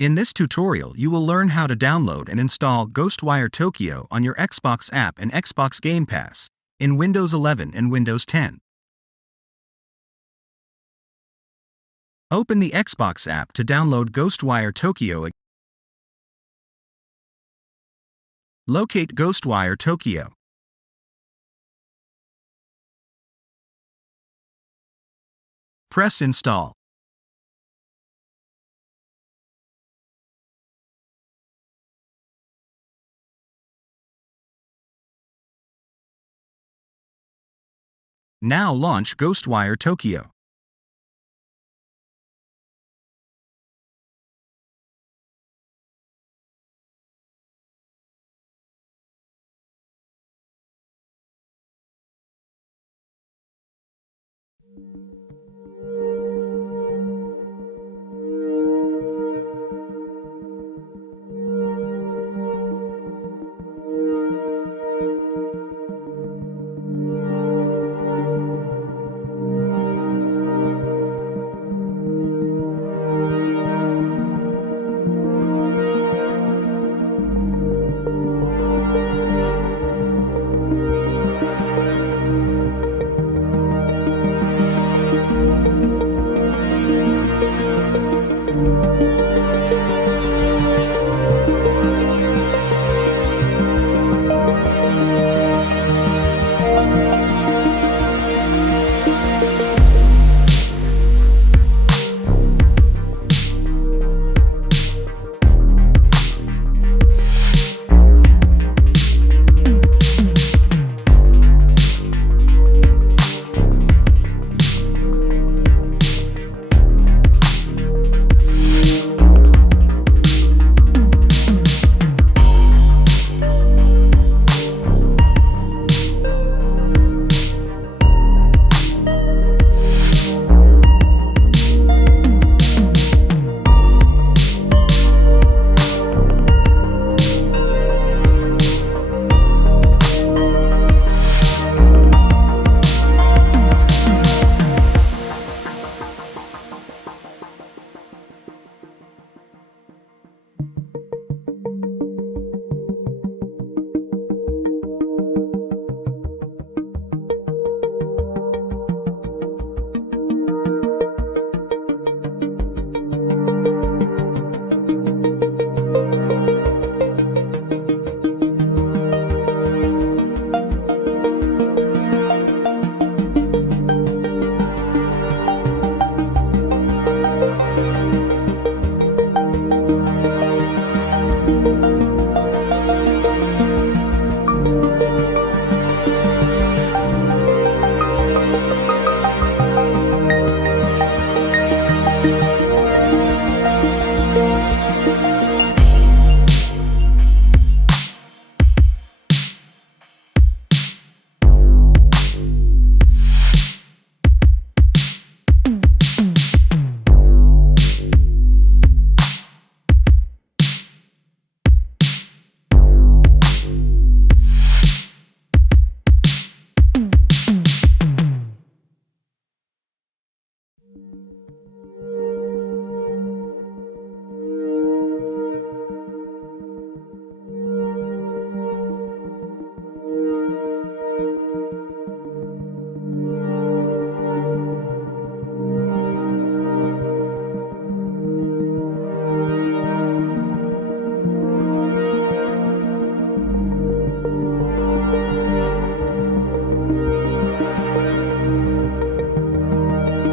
In this tutorial you will learn how to download and install Ghostwire Tokyo on your Xbox app and Xbox Game Pass, in Windows 11 and Windows 10. Open the Xbox app to download Ghostwire Tokyo. Locate Ghostwire Tokyo. Press Install. Now launch Ghostwire Tokyo.